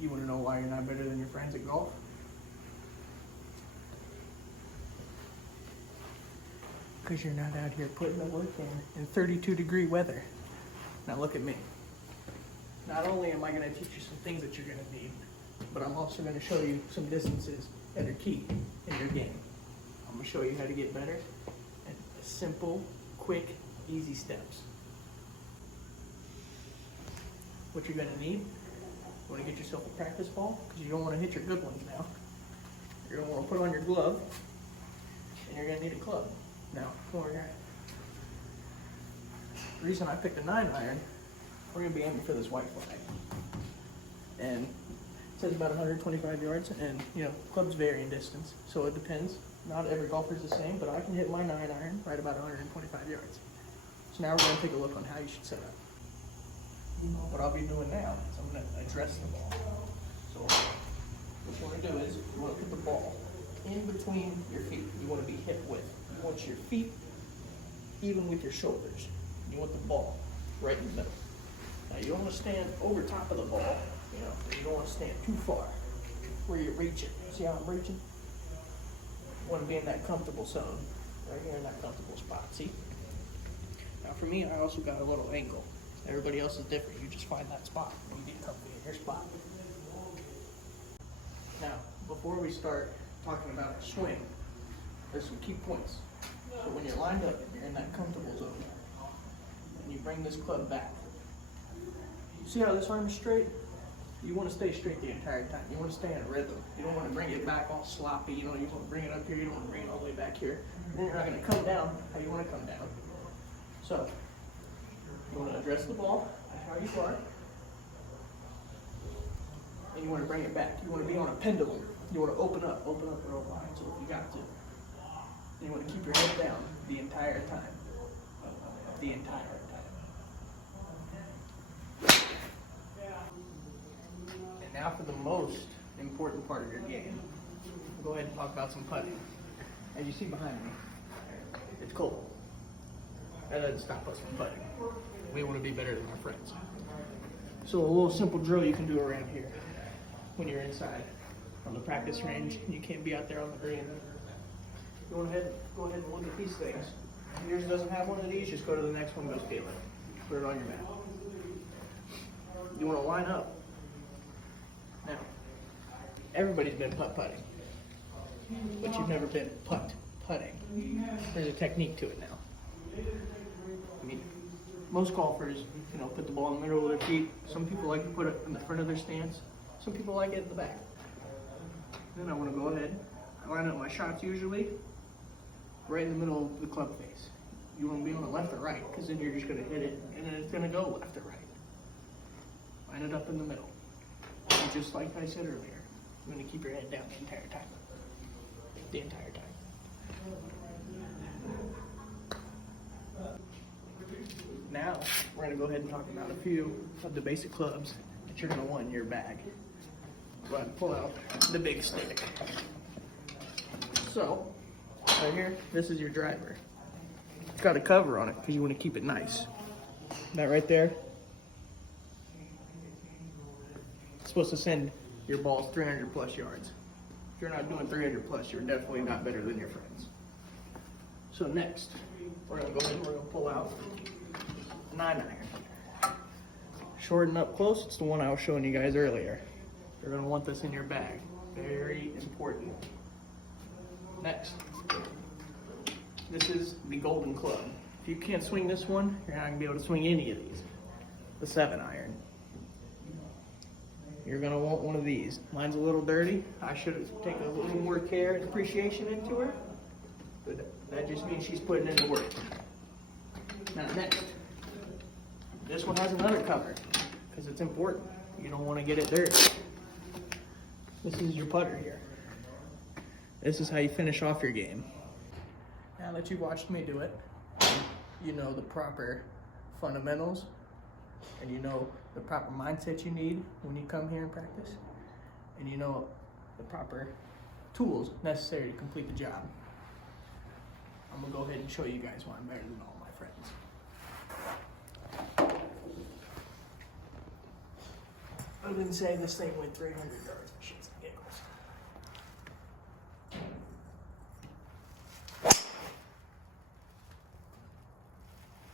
You want to know why you're not better than your friends at golf? Because you're not out here putting the work in 32-degree weather. Now look at me. Not only am I going to teach you some things that you're going to need, but I'm also going to show you some distances that are key in your game. I'm going to show you how to get better in simple, quick, easy steps. What you're going to need, you want to get yourself a practice ball, because you don't want to hit your good ones now. You're going to want to put on your glove, and you're going to need a club. Now, come over here. The reason I picked a 9-iron, we're going to be aiming for this white flag. And it says about 125 yards, and clubs vary in distance, so it depends. Not every golfer is the same, but I can hit my 9-iron right about 125 yards. So now we're going to take a look on how you should set up. What I'll be doing now is I'm going to address the ball. So what you want to do is you want to put the ball in between your feet. You want to be hip width. You want your feet even with your shoulders. You want the ball right in the middle. Now you don't want to stand over top of the ball. You don't want to stand too far where you're reaching. See how I'm reaching? You want to be in that comfortable zone, right here in that comfortable spot. See? Now for me, I also got a little angle. Everybody else is different. You just find that spot and you get comfy in your spot. Now, before we start talking about a swing, there's some key points. So when you're lined up, you're in that comfortable zone, and you bring this club back. You see how this arm is straight? You want to stay straight the entire time. You want to stay in a rhythm. You don't want to bring it back all sloppy. You want to bring it up here. You don't want to bring it all the way back here. Then you're not going to come down how you want to come down. So, you want to address the ball at how you are, and you want to bring it back. You want to be on a pendulum. You want to open up real wide, so if you got to. And you want to keep your head down the entire time. The entire time. And now for the most important part of your game. We'll go ahead and talk about some putting. As you see behind me, it's cold. That doesn't stop us from putting. We want to be better than our friends. So a little simple drill you can do around here when you're inside on the practice range. You can't be out there on the green. Go ahead and look at these things. If yours doesn't have one of these, just go to the next one, go steal it. Put it on your mat. You want to line up. Now, everybody's been putt-putting, but you've never been putt-putting. There's a technique to it now. I mean, most golfers, put the ball in the middle of their feet. Some people like to put it in the front of their stance. Some people like it at the back. Then I want to go ahead. I line up my shots usually right in the middle of the club face. You want to be on the left or right, because then you're just going to hit it, and then it's going to go left or right. Line it up in the middle. And just like I said earlier, you're going to keep your head down the entire time. The entire time. Now, we're going to go ahead and talk about a few of the basic clubs that you're going to want in your bag. Go ahead and pull out the big stick. So, right here, this is your driver. It's got a cover on it because you want to keep it nice. That right there, it's supposed to send your balls 300 plus yards. If you're not doing 300 plus, you're definitely not better than your friends. So next, we're going to go ahead and we're going to pull out 9-iron. Short and up close, it's the one I was showing you guys earlier. You're going to want this in your bag. Very important. Next, this is the golden club. If you can't swing this one, you're not going to be able to swing any of these. The 7-iron. You're going to want one of these. Mine's a little dirty. I should have taken a little more care and appreciation into her. But that just means she's putting in the work. Now next, this one has another cover because it's important. You don't want to get it dirty. This is your putter here. This is how you finish off your game. Now that you watched me do it, you know the proper fundamentals and you know the proper mindset you need when you come here and practice, and you know the proper tools necessary to complete the job. I'm gonna go ahead and show you guys why I'm better than all my friends. I didn't say this thing went 300 yards. Shits and giggles.